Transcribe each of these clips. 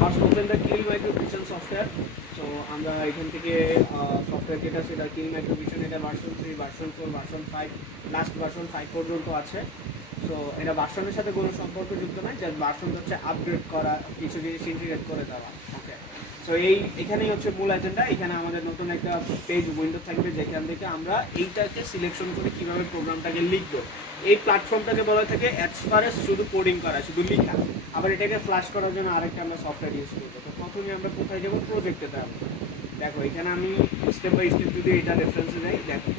First open the Keil microvision software. So আমরা এখান থেকে সফটওয়্যার যেটা সেটা কিল মাইক্রোভিশন, এটা version 3, version 4, version 5, last version 5 পর্যন্ত আছে। সো এটা ভার্সনের সাথে কোনো সম্পর্কযুক্ত নয়, জাস্ট ভার্সন হচ্ছে আপগ্রেড করা, কিছু জিনিস ইন্টিগ্রেট করে দেওয়া। ওকে, সো এখানেই হচ্ছে মূল এজেন্ডা। এখানে আমাদের নতুন একটা পেজ উইন্ডো থাকবে, যেখান থেকে আমরা এইটাকে সিলেকশন করে কীভাবে প্রোগ্রামটাকে লিখবো। এই প্ল্যাটফর্মটাকে বলা থাকে অ্যাজ ফার এজ শুধু কোডিং করা, শুধু লেখা। আবার এটাকে ফ্ল্যাশ করার জন্য আরেকটা আমরা সফটওয়্যার ইউজ করবো। তো প্রথমে আমরা কোথায় যাবো, প্রজেক্টে যাবো। দেখো এখানে আমি স্টেপ বাই স্টেপ যদি এটা রেফারেন্সে যাই, দেখো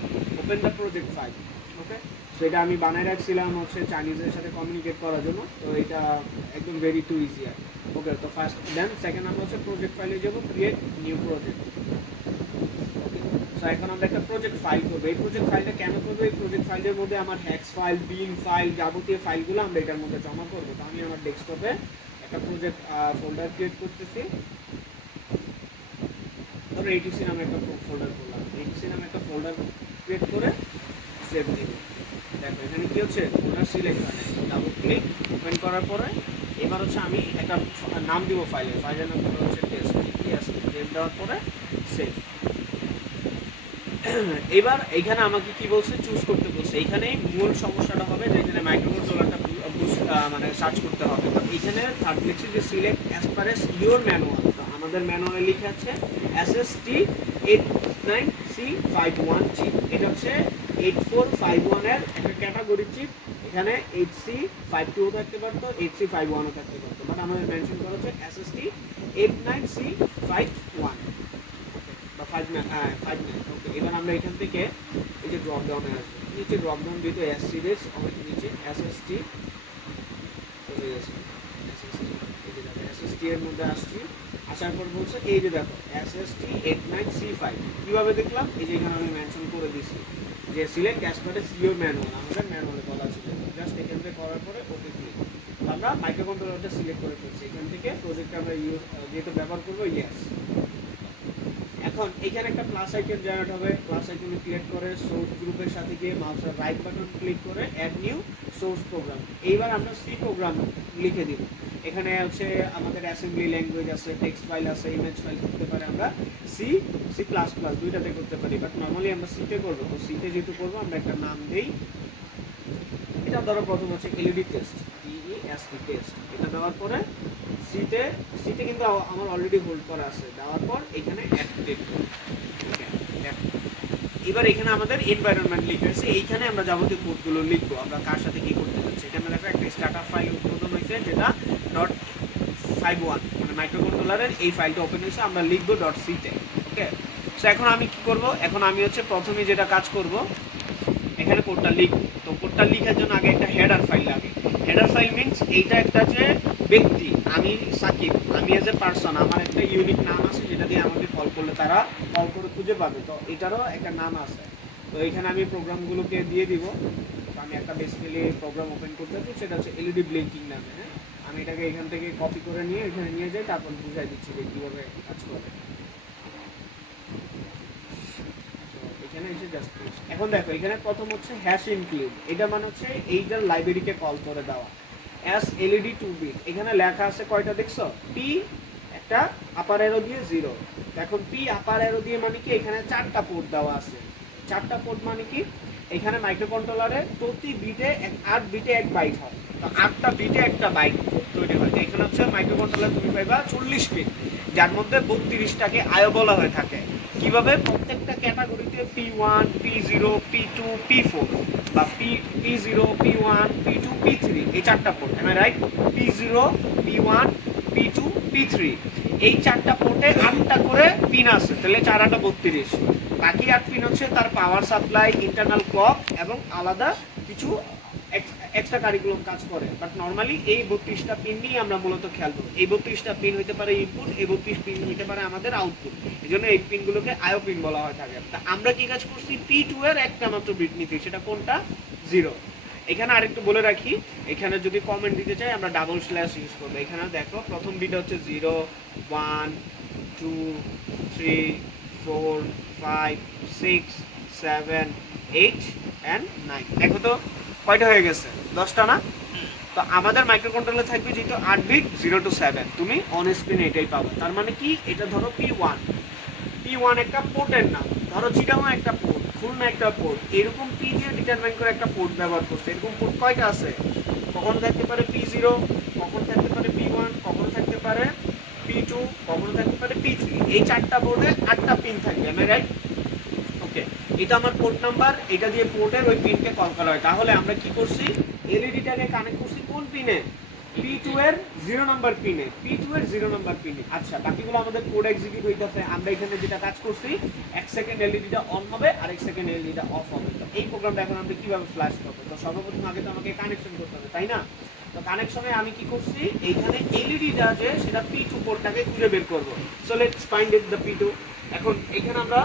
open the project file. Okay, so এটা আমি বানায় রাখছিলাম হচ্ছে চাইনিজের সাথে কমিউনিকেট করার জন্য। তো এটা একদম ভেরি টু ইজি আর। ওকে, তো ফার্স্ট দেন সেকেন্ড আমরা হচ্ছে প্রজেক্ট ফাইলে যাবো, ক্রিয়েট নিউ প্রজেক্ট। ওকে, সো এখন আমরা একটা প্রজেক্ট ফাইল করবো। এই প্রজেক্ট ফাইলটা কেন করবো, এই প্রজেক্ট ফাইলের মধ্যে আমার হ্যাক্স ফাইল, বিন ফাইল, যাবতীয় ফাইলগুলো আমরা এটার মধ্যে জমা করবো। তো আমি আমার ডেস্কটপে একটা প্রজেক্ট ফোল্ডার ক্রিয়েট করতেছি। ধরো এইটিসি নামে একটা ফোল্ডার করলাম, এইটিসি নামে একটা ফোল্ডার ক্রিয়েট করে সেভ দিব। দেখো এখানে কি হচ্ছে, ফোল্ডার সিলেক্ট হয়, ডাবল ক্লিক ওপেন করার পরে এবার হচ্ছে আমি একটা নাম দিব ফাইলের নাম হচ্ছে টেস্ট। টেস্ট দেওয়ার পরে সেভ। এবার এখানে আমাকে কি বলছে, চুজ করতে বলছে। এইখানে মূল সমস্যাটা হবে যে এখানে মাইক্রোকন্ট্রোলারটা মানে সার্চ করতে হবে। তো এখানে থার্ড লিখছি যে select as per S your manual. তো আমাদের ম্যানুয়ালে লিখে আছে SST89C51G। এটা হচ্ছে 8451 এর একটা ক্যাটাগরি চিপ। এখানে 8C52 থাকতে পারতো, 8C51ও থাকতে পারতো, বাট আমাদের মেনশন করা হচ্ছে SST89C51 বা 59। ওকে, এবার আমরা এখান থেকে এই যে ড্রপ ডাউনে আসবো, নিচে ড্রপ ডাউন দিতে এস সিরিজ, অনেক নিচে এসএসটি চলে গেছে। এসএসটি, এই যে দেখো এসএসটি এর মধ্যে আসছি। আসার পর বলছে এই যে দেখো SST89C5। কিভাবে দেখলাম, এই যে এখানে আমি মেনশন করে দিছি যে select as per S your manual. আমাদের ম্যানুয়ালে বলা ছিল, জাস্ট এখান থেকে করার পরে ওকে ক্লিক। আমরা মাইক্রোকন্ট্রোলারটা সিলেক্ট করে ফেলছি। এখান থেকে প্রজেক্টটা আমরা ইউজ যেহেতু ব্যবহার করবো, ইয়েস। এখন এখানে একটা প্লাস আইকন জেনারেট হবে। প্লাস আইকনে ক্লিক করে সোর্স গ্রুপের সাথে গিয়ে মাউসের রাইট বাটন ক্লিক করে অ্যাড নিউ সোর্স প্রোগ্রাম। এইবার আমরা সি প্রোগ্রাম লিখে দিব। এখানে হচ্ছে আমাদের অ্যাসেম্বলি ল্যাঙ্গুয়েজ আছে, টেক্সট ফাইল আছে, ইমেজ ফাইল করতে পারে আমরা সি প্লাস প্লাস দুইটাতে করতে পারি, বাট নর্মালি আমরা সিতে করবো। তো সিতে যেহেতু করবো আমরা একটা নাম দিই। এটা ধরো প্রথম হচ্ছে এলইডি টেস্ট, টিইএসটি টেস্ট। এটা দেওয়ার পরে সিতে কিন্তু আমার অলরেডি হোল্ড করা আছে। দেওয়ার পর এখানে অ্যাক্টিভেট করব। এবার এখানে আমাদের এনভায়রনমেন্ট লিখে আছে। এইখানে আমরা যাবতীয় কোডগুলো লিখবো, আমরা কার সাথে কি করতে যাচ্ছি। এখানে দেখো একটা স্টার্টআপ ফাইল উৎপাদন হয়েছে, যেটা .51 মানে মাইক্রোকন্ট্রোলারের এই ফাইলটা ওপেন হয়েছে। আমরা লিখবো .c-তে। ওকে, সো এখন আমি কি করব, এখন আমি হচ্ছে প্রথমে যেটা কাজ করব, এখানে কোডটা লিখব। তো কোডটা লেখার জন্য আগে একটা হেডার ফাইল লাগে। হেডার ফাইল মিনস এইটা একটা যে ব্যক্তি, আমি সাকিব, আমি এজ এ পার্সন, আমার একটা ইউনিক নাম আছে যেটা দিয়ে আমাকে কল করলে তারা কল করে খুঁজে পাবে। তো এটারও একটা নাম আছে। তো এখানে আমি প্রোগ্রামগুলোকে দিয়ে দিব। তো আমি একটা বেসিক্যালি প্রোগ্রাম ওপেন করতে চাই, সেটা হচ্ছে এলইডি ব্লিঙ্কিং নামে। হ্যাঁ, আমি এটাকে এখান থেকে কপি করে নিয়ে এখানে নিয়ে যাই, তারপর বুঝাই দিচ্ছি যে কীভাবে কাজ করে। এখানে এসে জাস্ট এখন দেখো এখানে প্রথম হচ্ছে হ্যাশ ইনক্লুড। এটা মানে হচ্ছে এইটার লাইব্রেরিকে কল করে দেওয়া। এস এলইডি 2 বিট, এখানে লেখা আছে কয়টা দেখছো, পি একটা আপার অ্যারো দিয়ে 0। এখন পি আপার অ্যারো দিয়ে মানে কি, এখানে 4টা পোর্ট দেওয়া আছে। 4টা পোর্ট মানে কি, এখানে মাইক্রোকন্ট্রোলারে প্রতি বিটে 8 বিটে 1 বাইট হয়। তো 8টা বিটে একটা বাইট তৈরি হয়। এখানে হচ্ছে মাইক্রোকন্ট্রোলার তুমি পাইবা 40 বিট, যার মধ্যে 32টাকে আয়ো বলা হয়ে থাকে। কিভাবে, প্রত্যেকটা ক্যাটাগরিতে P1, P0, P2, P4 বা P0, P1, P2, P3 এই 4টা port, M I right? P0, P1, P2, P3 এই 4টা পোর্টে 8টা করে পিন আছে, তাহলে 4 8 32। বাকি 8 পিন হচ্ছে তার পাওয়ার সাপ্লাই, ইন্টারনাল ক্লক এবং আলাদা কিছু এক্সট্রা কারিকুলাম কাজ করে। বাট নর্মালি এই 32টা পিন নিয়ে আমরা মূলত খেয়াল করি। এই 32টা পিন হইতে পারে ইনপুট, এই 32 পিন হইতে পারে আমাদের আউটপুট। এই জন্য এই পিনগুলোকে আয়ো পিন বলা হয় থাকে। তা আমরা কি কাজ করছি, P2 এর একটা মাত্র বিট নিচ্ছি, সেটা কোনটা, 0। এখানে আরেকটু বলে রাখি, এখানে যদি কমেন্ট দিতে চাই আমরা ডাবল স্ল্যাশ ইউজ করবো। এখানে দেখো প্রথম বিট হচ্ছে 0, 1, 2, 3, 4, 5, 6, 7, 8 and 9। দেখো তো কয়টা হয়ে গেছে, 10টা না? তো আমাদের মাইক্রো কন্ট্রোলার থাকবে যেহেতু 8 বিট 0 to 7, তুমি অন স্ক্রিনে এটাই পাবে। তার মানে কি, এটা ধরো P1, P1 একটা পোর্টের নাম, ধরো চিটাগং একটা পোর্ট, খুলনা একটা পোর্ট, এরকম P দিয়ে ডিটারমাইন করে একটা পোর্ট ব্যবহার করছে। এরকম পোর্ট কয়টা আছে? কখনো থাকতে পারে P0, কখনো থাকতে পারে P1, কখনো থাকতে পারে P2, কখনো থাকতে পারে P3। এই 4টা বোর্ডে 8টা পিন থাকবে, আমি রাইট? ওকে, এটা আমার পোর্ট নাম্বার, এটা দিয়ে পোর্টের ওই পিনকে কল করা হয়। তাহলে আমরা কি করছি, এলইডিটাকে কানেক্ট করছি কোন পিনে? P2 এর 0 নাম্বার পিনে, P2 এর 0 নাম্বার পিনে। আচ্ছা, বাকিগুলো আমাদের কোড এক্সিকিউট হইতাছে। আমরা এখানে যেটা কাজ করছি, 1 সেকেন্ড এলইডিটা অন হবে আর 1 সেকেন্ড এলইডিটা অফ হবে। তো এই প্রোগ্রামটা এখন আমরা কিভাবে ফ্ল্যাশ করব? তো সর্বপ্রথম আগে তো আমাকে কানেকশন করতে হবে, তাই না? তো কানেকশনে আমি কি করছি, এইখানে এলইডিটা যে সেটা P2 পোর্টটাকে খুঁজে বের করব। So let's find it the P2। এখন এখানে আমরা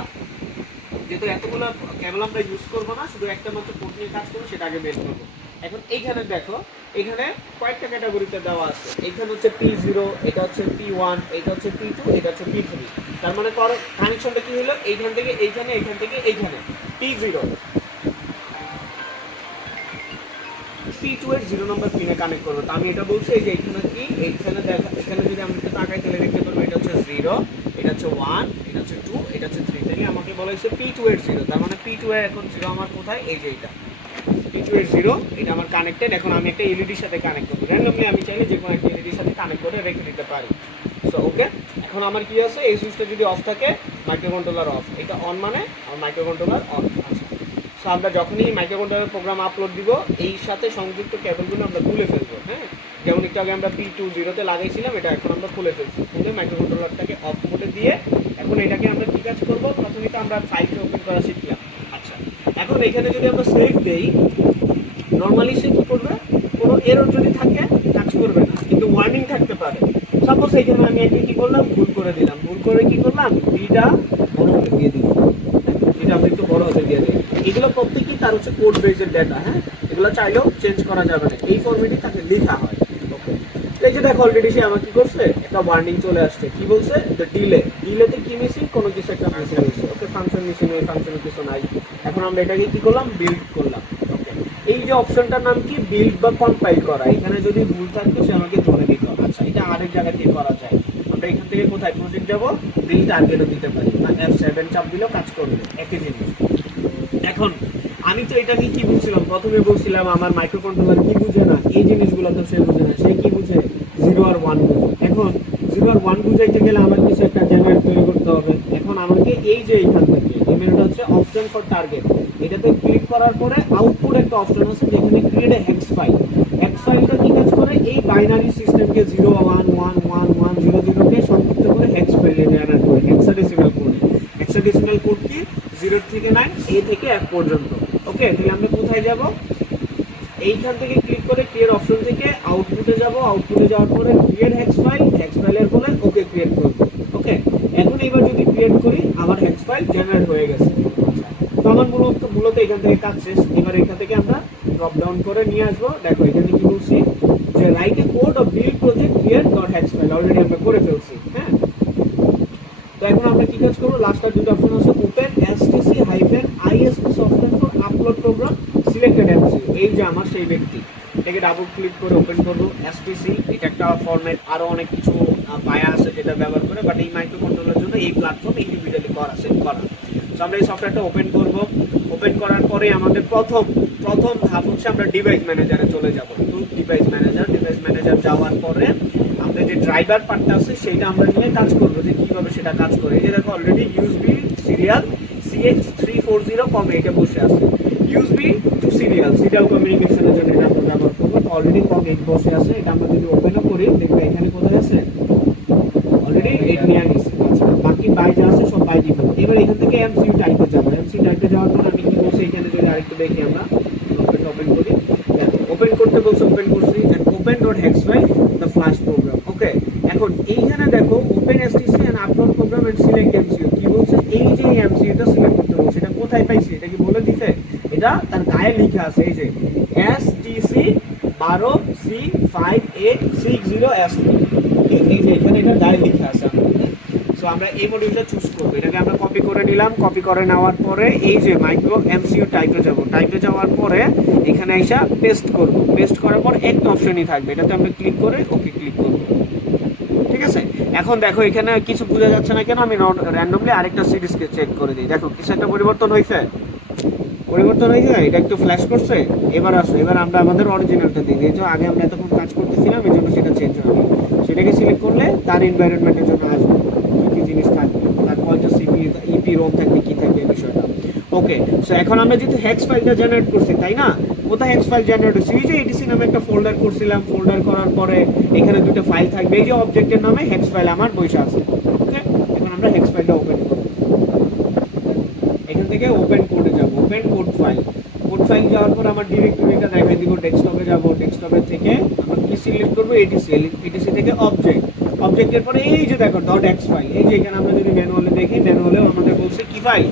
যেহেতু এতগুলো কেবল আমরা ইউজ করবো না, শুধু একটা মাত্র পোর্ট নিয়ে কাজ করবো, সেটা আগে বের করবো। এখন এইখানে দেখো, এখানে কয়েকটা ক্যাটাগরিতে দেওয়া আছে। এখানে হচ্ছে P0, এটা হচ্ছে P1, এটা হচ্ছে P2, এটা হচ্ছে P3। তার মানে কানেকশনটা কি হলো, এইখান থেকে এইখানে, এইখান থেকে এইখানে P0, P2 এর 0 নম্বর পিনে কানেক্ট করবো। তো আমি এটা বলছি যে এখানে কি, এইখানে দেখা, এখানে যদি আমরা একটু তাকাই তাহলে দেখতে পারবো এটা হচ্ছে 0, এটা হচ্ছে 1, এটা হচ্ছে 2, এটা হচ্ছে 3। তাহলে আমাকে বলা হয়েছে P2 এর 0। তার মানে P2 এর এখন 0 আমার কোথায়, এই যে এটা P2 এর 0, এটা আমার কানেক্টেড। এখন আমি একটা এলইডির সাথে কানেক্ট করবো, র্যান্ডমলি আমি চাইলে যে কোনো একটা এলইডির সাথে কানেক্ট করে রেখে দিতে পারি। সো ওকে, এখন আমার কি আছে, এই সুইচটা যদি অফ থাকে মাইক্রো কন্ট্রোলার অফ, এটা অন মানে আমার মাইক্রো কন্ট্রোলার অন আছে। সো আমরা যখনই মাইক্রো কন্ট্রোলার প্রোগ্রাম আপলোড দিব, এই সাথে সংযুক্ত কেবলগুলো আমরা খুলে ফেলবো। হ্যাঁ, যেমন একটু আগে আমরা P20 লাগাইছিলাম, এটা এখন আমরা খুলে ফেলছি। খুলে মাইক্রো কন্ট্রোলারটাকে অফ মোডে দিয়ে এখন এটাকে আমরা কি কাজ করবো, প্রথমে তো আমরা ফাইলকে ওপেন করা শিখলাম। আচ্ছা, এখন এখানে যদি আমরা সেভ দেই, নর্মালি সে কি করবে, কোনো এরর যদি থাকে কাজ করবে না, কিন্তু ওয়ার্নিং থাকতে পারে। সাপোজ এখানে আমি একটা কি করলাম, ভুল করে দিলাম, ভুল করে কি করলাম, বিটা বড় হতে দিয়ে দিলাম, এটা আমি একটু বড় হতে দিয়ে দিই। এগুলো প্রত্যেকই তার হচ্ছে কোড বেসের ডেটা। হ্যাঁ, এগুলো চাইলেও চেঞ্জ করা যাবে না, এই ফরম্যাটে তাকে লেখা হয়। ওকে, এই যে দেখো অলরেডি সে আমার কি করছে, একটা ওয়ার্নিং চলে আসছে। কি বলছে, দ্য ডিলেতে কি মিসিং, কোনো কিছু একটা মিসিং হয়েছে। ওকে, ফাংশন মিসিং, ওই ফাংশনে কিছু নাই। এখন আমরা এটাকে কি করলাম, বিল্ড করলাম। ওকে, এই যে অপশনটার নাম কি, বিল্ড বা কম্পাইল করা। এখানে যদি ভুল থাকতো সে আমাকে ধরে দিত। আচ্ছা, এটা আরেক জায়গা থেকে করা যায়। আমরা এখান থেকে কোথায় প্রজেক্ট যাবো, বিল্ড টার্গেটও দিতে পারি, বা F7 চাপ দিলেও কাজ করবে, একই জিনিস। এখন আমি তো এটা নিয়ে কি বলছিলাম, প্রথমে বলছিলাম আমার মাইক্রো কন্ট্রোলার কি বুঝে না, এই জিনিসগুলো তো সে বুঝে না। সে কি বুঝে, 0 আর 1 বুঝে। এখন 0 আর 1 বুঝাইতে গেলে আমার কিছু একটা জেনারেট তৈরি করতে হবে। এখন আমাকে এই যে এইখান থেকে এই মেনুটা হচ্ছে অপশন ফর টার্গেট, এটাতে ক্লিক করার পরে আউটপুট একটা অপশন আছে যেখানে create a hex file. Hex ফাইলটা কি কাজ করে, এই বাইনারি সিস্টেমকে 0 1 1 1 1 0 0 কে সংযুক্ত করে হেক্স ফাইলে জেনারেট করে, হেক্সাডেসিমাল কোড। হেক্সাডেসিমাল কোড কি, 0 থেকে 9, A থেকে F পর্যন্ত। ওকে, তাহলে আমরা কোথায় যাব, এইখান থেকে ক্লিক করে ক্রিয়েট অপশন থেকে আউটপুটে যাব। আউটপুটে যাওয়ার পরে ক্রিয়েট হেক্স ফাইলের পরে ওকে ক্রিয়েট করব। ওকে, এখন এবার যদি ক্রিয়েট করি, আমার হেক্স ফাইল জেনারেট হয়ে গেছে। তো আমার মূলত এখান থেকে কাজ শেষ। এবার এখান থেকে আমরা ড্রপ ডাউন করে নিয়ে আসবো। দেখো এখানে কি বলছি, যে write a code of build project create dot hex file, already আমরা করে ফেলছি। হ্যাঁ, তো এখন আমরা কি কাজ করবো, লাস্টের দুটো অপশন আছে, open stc-isp software for upload program selected MCU. এই যে আমার সেই ব্যক্তি, এটাকে ডাবল ক্লিক করে ওপেন করবো। এসটিসি এটা একটা ফরম্যাট, আরো অনেক কিছু পায়া আছে যেটা ব্যবহার করে, বাট এই মাইক্রো কন্ট্রোলার জন্য এই প্ল্যাটফর্ম ইন্ডিভিজুয়ালি করা। তো আমরা এই সফটওয়্যারটা ওপেন করব। ওপেন করার পরে আমাদের প্রথম ধাপ হচ্ছে আমরা ডিভাইস ম্যানেজারে চলে যাব। তো ডিভাইস ম্যানেজার যাওয়ার পরে আমরা যে ড্রাইভার পার্টটা আছে সেটা আমরা নিয়ে কাজ করবো, যে কিভাবে সেটা কাজ করে। এই যে দেখো অলরেডি ইউএসবি সিরিয়াল CH340 এটা বসে আছে। ইউএসবি টু সিরিয়াল কমিউনিকেশনের জন্য এটা আমরা ব্যবহার করবো। অলরেডি কম বসে আছে, এটা আমরা যদি ওপেনও করি দেখবে এখানে কোথায় আছে, অলরেডি 8 নিয়ে নিয়েছি। আচ্ছা, বাকি বাই যা আছে সব বাই ডিফল্ট। এবার এখান থেকে এমসিইউ টাইপে যাব। এমসিইউ টাইপে যাওয়ার পর আমি কি বলছি, এখানে যদি আরেকটু দেখি, আমরা ওপেন করি, ওপেন করতে বলছি, ওপেন করছি, and open dot hex file the flash program. Okay, এখন এইখানে দেখো open STC and upload program and select MCU কি বলছে, এই যে এমসিইউটা সিলেক্ট করতে বলছে। এটা কোথায় পাইছি, এটা কি বলে দিছে, এটা তার গায়ে লেখা আছে, এই যে STC 12C5860SP। এই যে এখানে এটা গায়ে লেখা আছে। সো আমরা এই মডিউলটা চুজ করবো, এটাকে আমরা কপি করে নিলাম। কপি করে নেওয়ার পরে এই যে মাইক্রো এমসিইউ টাইপে যাব, টাইপে যাওয়ার পরে এখানে এসে পেস্ট করব। পেস্ট করার পর একটা অপশনই থাকবে, এটাতে আমরা ক্লিক করে ওকে ক্লিক করব। ঠিক আছে, এখন দেখো এখানে কিছু বোঝা যাচ্ছে না কেন, আমি র্যান্ডমলি আরেকটা সিরিজকে চেক করে দিই। দেখো কিছু একটা পরিবর্তন হয়েছে, পরিবর্তন হয়েছে, এটা একটু ফ্ল্যাশ করছে। এবার আসো, এবার আমরা আমাদের অরিজিনালটা দিই। এই যে আগে আমরা এতক্ষণ কাজ করতেছিলাম, এই জন্য সেটা চেঞ্জ হবে। সেটাকে সিলেক্ট করলে তার এনভায়রনমেন্টের জন্য আসবে কী কী জিনিস থাকবে, তার কয়টা সিপি ইপি রোম থাকবে, কী থাকবে এই বিষয়টা। ওকে, সো এখন আমরা যেহেতু হেক্স ফাইলটা জেনারেট করছি, তাই না? কোথায় হেক্স ফাইল জেনারেট হচ্ছে? এই যে এডিসি নামে একটা ফোল্ডার করছিলাম, ফোল্ডার করার পরে এখানে দুটো ফাইল থাকবে। এই যে অবজেক্টের নামে হেক্স ফাইল আমার বসে আছে। ওকে, এখন আমরা হেক্স ফাইলটা ওপেন করব। এখান থেকে ওপেন কোডে যাব, open code file. Code file যাওয়ার পর আমার ডিরেক্টরিটা দেখাই দিব। ডেস্কটপে যাব, ডেস্কটপের থেকে আমরা কি সিলেক্ট করব? এডিসি। এডিসি থেকে অবজেক্ট, অবজেক্টের পরে এই যে দেখো ডট এক্স ফাইল। এই যে এখানে আমরা যদি ম্যানুয়ালে দেখি, ম্যানুয়ালেও আমাদের বলছে কি file?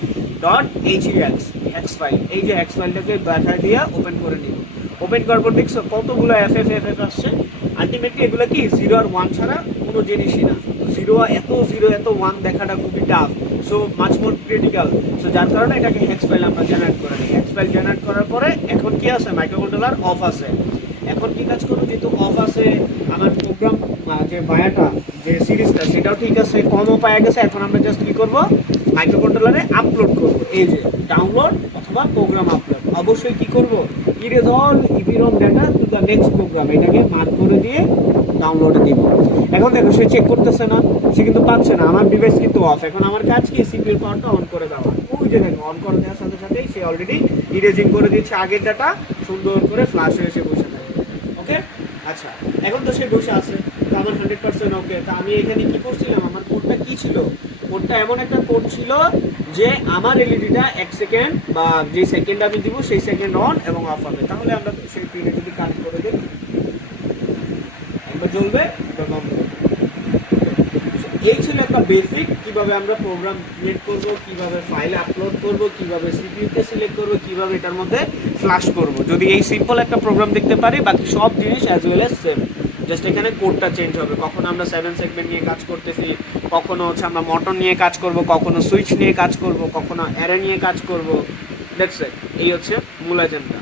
Dot HEX, hex file. এই যে এক্স ফাইলটাকে দেখায় দিয়ে ওপেন করে নিব। ওপেন করার পর দেখছো কতগুলো এফএফ আসছে। আলটিমেটলি এগুলো কি 0 আর 1 ছাড়া কোনো জিনিসই না। 0 এত 1 দেখাটা খুবই tough, so much more critical. So যার কারণে এটাকে হেক্স ফাইল আমরা জেনারেট করে নিই। হেক্স ফাইল জেনারেট করার পরে এখন কি আছে? মাইক্রোকন্ট্রোলার অফ আছে। এখন কি কাজ করবো? যেহেতু অফ আছে, আমার প্রোগ্রাম যে বায়াটা, যে সিরিজটা, সেটাও ঠিক আছে, কমও পাওয়া গেছে। এখন আমরা জাস্ট কি করবো? মাইক্রোকন্ট্রোলারে আপলোড করবো। এই যে ডাউনলোড অথবা প্রোগ্রাম আপলোড। অবশ্যই কি করবো? Erase all EEPROM data to the next program, এটাকে মার্ক করে দিয়ে ডাউনলোডে দিব। এখন দেখো সে চেক করতেছে না, সে কিন্তু পাচ্ছে না। আমার ডিভাইস কিন্তু অফ। এখন আমার কাজ কি? সিপিইউর পাওয়ারটা অন করে দেওয়া। ওই যে দেখো অন করে দেওয়ার সাথে সাথেই সে অলরেডি ইরেজিং করে দিচ্ছে আগের ডাটা, সুন্দর করে ফ্ল্যাশ হয়ে এসে বসে থাকে। ওকে, আচ্ছা, এখন তো সে বসে আছে, তো আমার 100% ওকে। তা আমি এখানে কি করছিলাম? আমার কোডটা কি ছিল? কোডটা এমন একটা কোড ছিল যে আমার এলইডিটা 1 সেকেন্ড বা যে সেকেন্ড আমি দিব সেই সেকেন্ড অন এবং অফ হবে। তাহলে আমরা সেই পিনে যদি কাট করে দিই, একবার জ্বলবে, একবার বন্ধ হবে। এই ছিল একটা বেসিক, কিভাবে আমরা প্রোগ্রাম ক্রিয়েট করব, কিভাবে ফাইল আপলোড করব, কিভাবে সিপিইউকে সিলেক্ট করব, কিভাবে এটার মধ্যে ফ্ল্যাশ করব। যদি এই সিম্পল একটা প্রোগ্রাম দেখতে পারি, বাকি সব জিনিস as well as same. Just এখানে কোডটা চেঞ্জ হবে। কখনো আমরা 7 সেগমেন্ট নিয়ে কাজ করতেছি, কখনো হচ্ছে আমরা মটর নিয়ে কাজ করব, কখনো সুইচ নিয়ে কাজ করব, কখনো অ্যারে নিয়ে কাজ করব। That's it. এই হচ্ছে মূল এজেন্ডা।